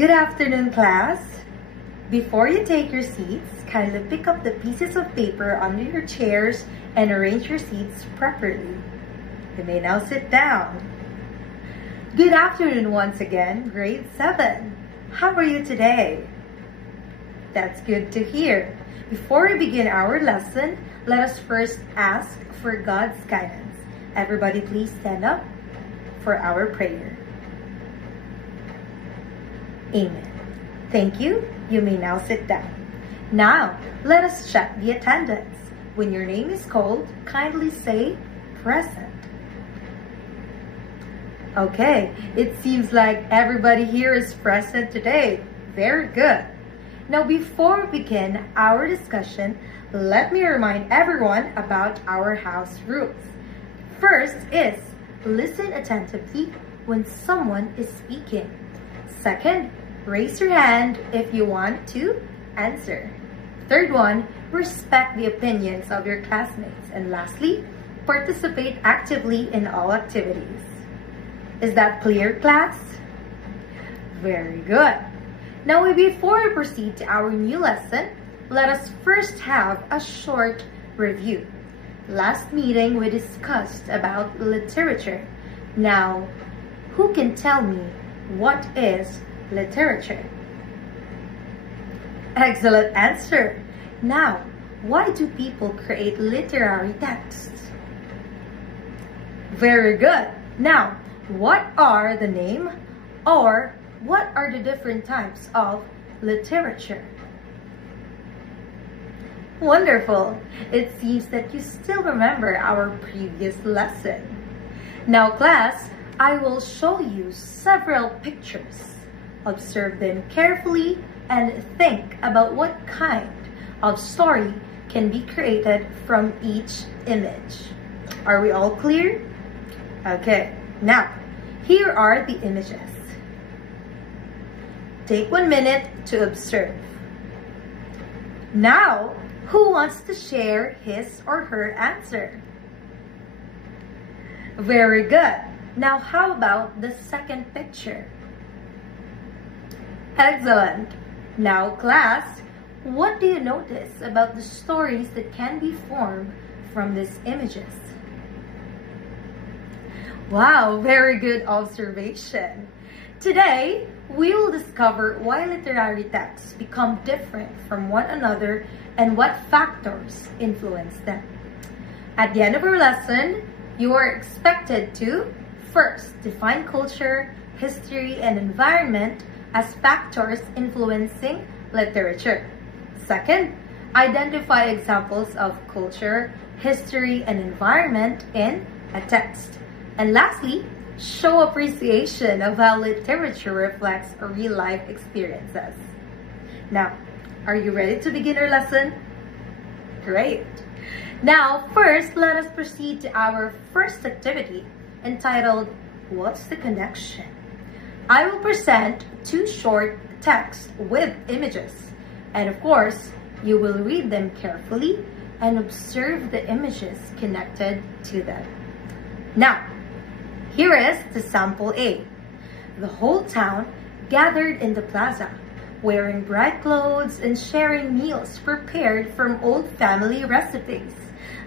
Good afternoon, class. Before you take your seats, kindly pick up the pieces of paper under your chairs and arrange your seats properly. You may now sit down. Good afternoon once again, grade 7. How are you today? That's good to hear. Before we begin our lesson, let us first ask for God's guidance. Everybody please stand up for our prayer. Amen. Thank you. You may now sit down. Now, let us check the attendance. When your name is called, kindly say present. Okay, it seems like everybody here is present today. Very good. Now, before we begin our discussion, let me remind everyone about our house rules. First is listen attentively when someone is speaking. Second, raise your hand if you want to answer. Third one, respect the opinions of your classmates. And lastly, participate actively in all activities. Is that clear, class? Very good. Now, before we proceed to our new lesson, let us first have a short review. Last meeting, we discussed about literature. Now, who can tell me what is literature? Excellent answer. Now, why do people create literary texts? Very good. Now, what are the name or what are the different types of literature? Wonderful. It seems that you still remember our previous lesson. Now, class, I will show you several pictures. Observe them carefully and think about what kind of story can be created from each image. Are we all clear? Okay, now, here are the images. Take 1 minute to observe. Now, who wants to share his or her answer? Very good. Now, how about the second picture? Excellent. Now, class, what do you notice about the stories that can be formed from these images? Wow, very good observation. Today, we will discover why literary texts become different from one another and what factors influence them. At the end of our lesson, you are expected to first define culture, history, and environment as factors influencing literature. Second, identify examples of culture, history, and environment in a text. And lastly, show appreciation of how literature reflects real-life experiences. Now, are you ready to begin our lesson? Great! Now, first, let us proceed to our first activity entitled, What's the Connection? I will present 2 short texts with images. And of course, you will read them carefully and observe the images connected to them. Now, here is the sample A. The whole town gathered in the plaza, wearing bright clothes and sharing meals prepared from old family recipes.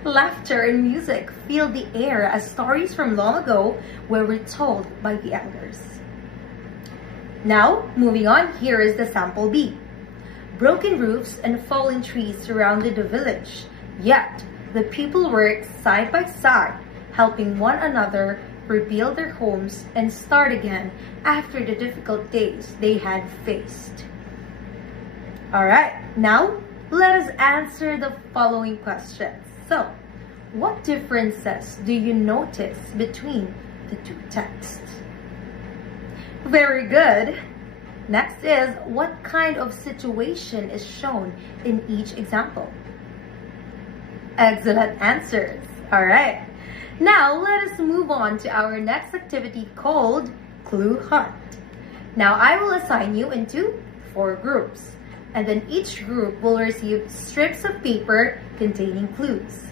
Laughter and music filled the air as stories from long ago were retold by the elders. Now, moving on, here is the sample B. Broken roofs and fallen trees surrounded the village, yet the people worked side by side, helping one another rebuild their homes and start again after the difficult days they had faced. Alright, now let us answer the following questions. So, what differences do you notice between the 2 texts? Very good. Next is, what kind of situation is shown in each example? Excellent answers. Alright. Now, let us move on to our next activity called Clue Hunt. Now, I will assign you into 4 groups, and then each group will receive strips of paper containing clues.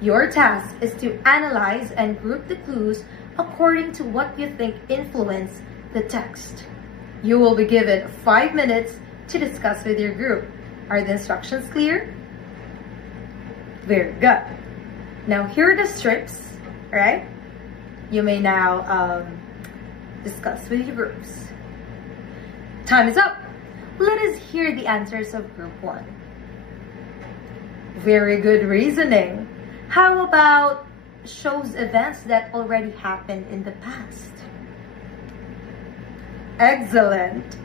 Your task is to analyze and group the clues according to what you think influence the text. You will be given 5 minutes to discuss with your group. Are the instructions clear? Very good. Now here are the strips, right? You may now discuss with your groups. Time is up. Let us hear the answers of group 1. Very good reasoning. How about shows events that already happened in the past? Excellent.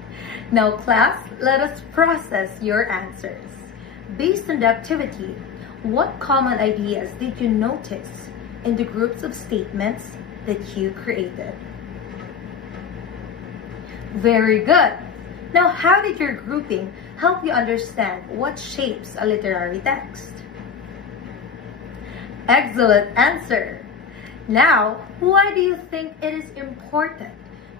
Now class, let us process your answers. Based on the activity, what common ideas did you notice in the groups of statements that you created? Very good. Now, how did your grouping help you understand what shapes a literary text? Excellent answer. Now, why do you think it is important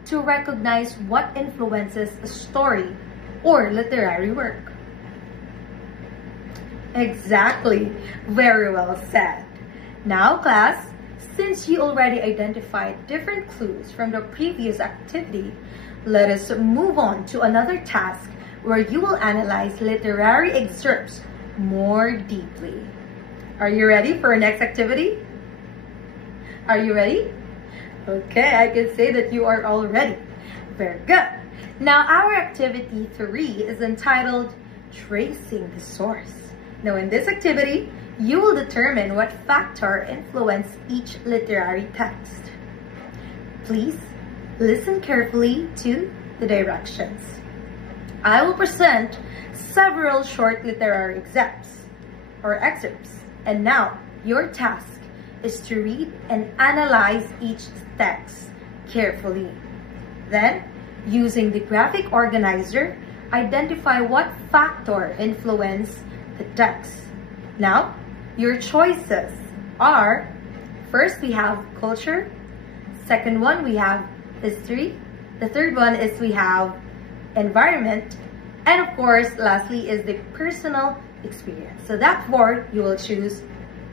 to recognize what influences a story or literary work? Exactly. Very well said. Now, class, since you already identified different clues from the previous activity, let us move on to another task where you will analyze literary excerpts more deeply. Are you ready for our next activity? Are you ready? Okay, I can say that you are all ready. Very good. Now, our activity 3 is entitled Tracing the Source. Now, in this activity, you will determine what factor influenced each literary text. Please listen carefully to the directions. I will present several short literary excerpts, and now your task is to read and analyze each text carefully. Then, using the graphic organizer, identify what factor influenced the text. Now, your choices are, first we have culture, second one we have history, the third one is we have environment, and of course, lastly is the personal experience. So that 4 you will choose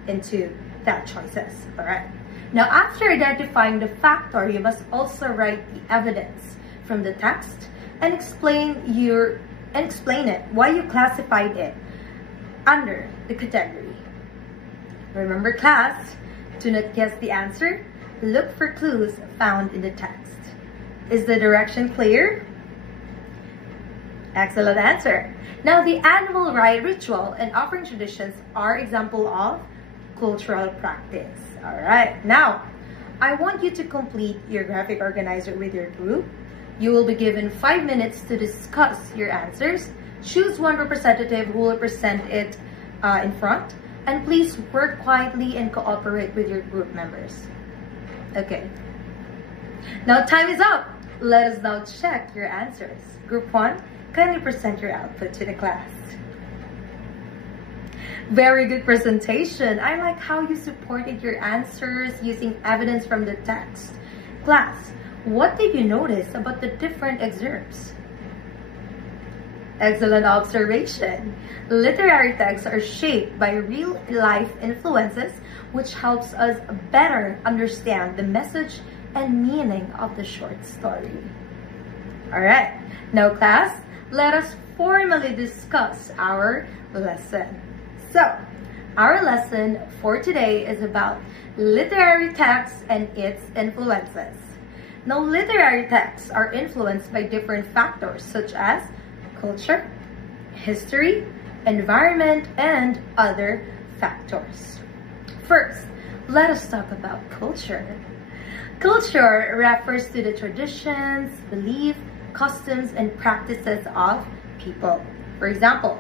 into that choices, all right? Now, after identifying the factor, you must also write the evidence from the text and explain it, why you classified it under the category. Remember, class, do not guess the answer. Look for clues found in the text. Is the direction clear? Excellent answer. Now, the annual rite ritual and offering traditions are example of cultural practice. All right. Now, I want you to complete your graphic organizer with your group. You will be given 5 minutes to discuss your answers. Choose one representative who will present it in front. And please work quietly and cooperate with your group members. Okay. Now time is up. Let us now check your answers. Group 1, kindly present your output to the class. Very good presentation. I like how you supported your answers using evidence from the text. Class, what did you notice about the different excerpts? Excellent observation. Literary texts are shaped by real-life influences, which helps us better understand the message and meaning of the short story. Alright, now class, let us formally discuss our lesson. So, our lesson for today is about literary texts and its influences. Now, literary texts are influenced by different factors such as culture, history, environment, and other factors. First, let us talk about culture. Culture refers to the traditions, beliefs, customs, and practices of people. For example,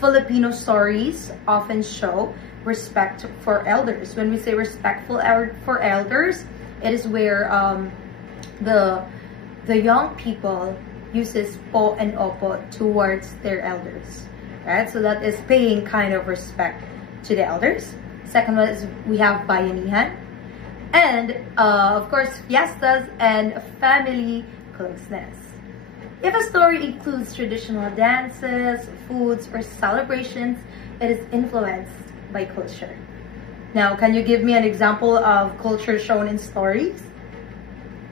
Filipino stories often show respect for elders. When we say respectful for elders, it is where the young people uses po and opo towards their elders, right? So that is paying kind of respect to the elders. Second one is we have bayanihan, and of course fiestas and family closeness. If a story includes traditional dances, foods, or celebrations, it is influenced by culture. Now, can you give me an example of culture shown in stories?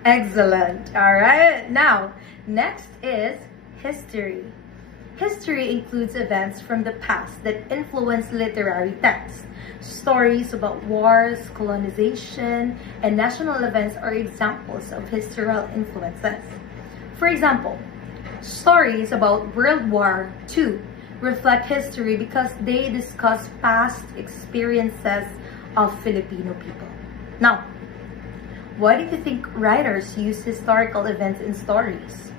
Excellent. All right. Now, next is history. History includes events from the past that influence literary texts. Stories about wars, colonization, and national events are examples of historical influences. For example, stories about World War II reflect history because they discuss past experiences of Filipino people. Now, why do you think writers use historical events in stories?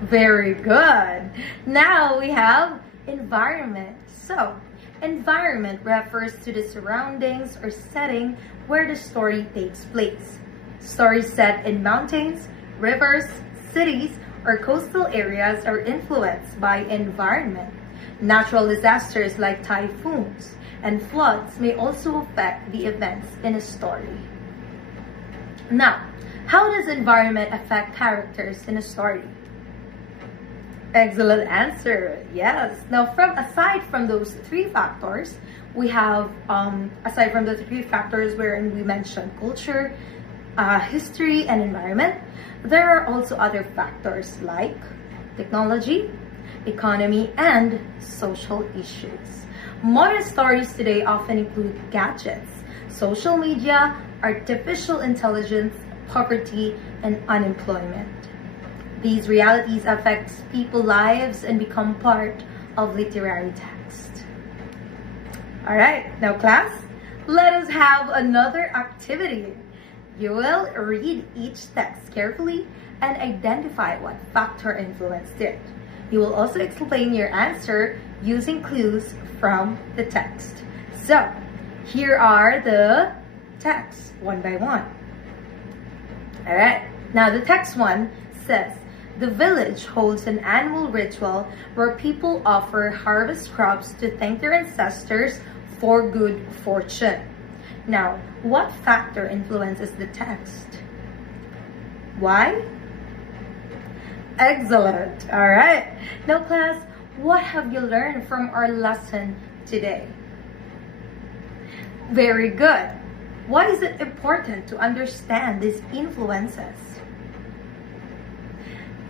Very good. Now we have environment. So, environment refers to the surroundings or setting where the story takes place. Stories set in mountains, rivers, cities, or coastal areas are influenced by environment. Natural disasters like typhoons and floods may also affect the events in a story. Now, how does environment affect characters in a story? Excellent answer. Yes. Now, aside from those three factors, we have aside from the three factors wherein we mentioned culture, history, and environment, there are also other factors like technology, economy, and social issues. Modern stories today often include gadgets, social media, artificial intelligence, poverty, and unemployment. These realities affect people's lives and become part of literary text. All right, now class, let us have another activity. You will read each text carefully and identify what factor influenced it. You will also explain your answer using clues from the text. So, here are the texts one by one. All right, now the text one says, the village holds an annual ritual where people offer harvest crops to thank their ancestors for good fortune. Now, what factor influences the text? Why? Excellent. All right. Now, class, what have you learned from our lesson today? Very good. Why is it important to understand these influences?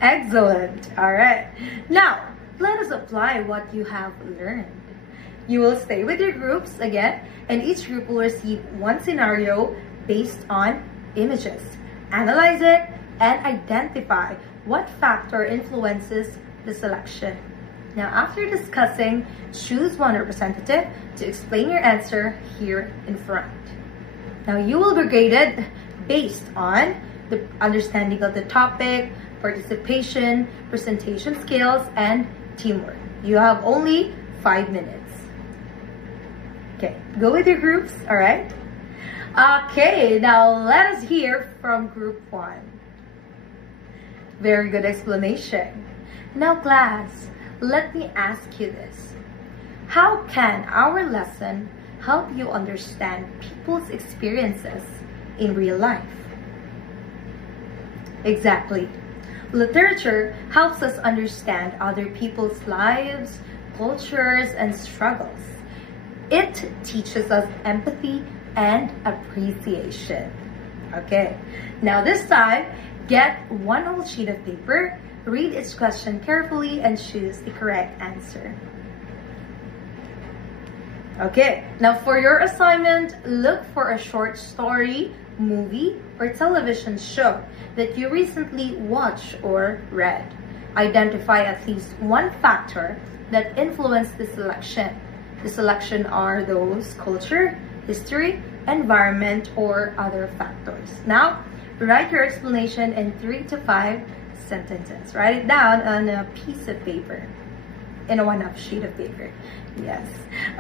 Excellent. All right. Now, let us apply what you have learned. You will stay with your groups again, and each group will receive one scenario based on images. Analyze it and identify what factor influences the selection. Now, after discussing, choose one representative to explain your answer here in front. Now, you will be graded based on the understanding of the topic, participation, presentation skills, and teamwork. You have only 5 minutes. Okay, go with your groups, all right? Okay, now let us hear from group 1. Very good explanation. Now class, let me ask you this. How can our lesson help you understand people's experiences in real life? Exactly. Literature helps us understand other people's lives, cultures, and struggles. It teaches us empathy and appreciation. Okay, now this time, get one whole sheet of paper, read each question carefully, and choose the correct answer. Okay, now for your assignment, look for a short story, movie, or television show that you recently watched or read. Identify at least one factor that influenced the selection. The selection are those culture, history, environment, or other factors. Now, write your explanation in 3 to 5 sentences. Write it down on a piece of paper, in a one-up sheet of paper. Yes.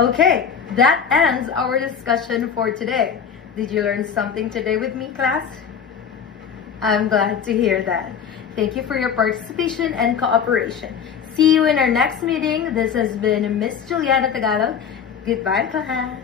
Okay, that ends our discussion for today. Did you learn something today with me, class? I'm glad to hear that. Thank you for your participation and cooperation. See you in our next meeting. This has been Miss Juliana Tagalog. Goodbye, class.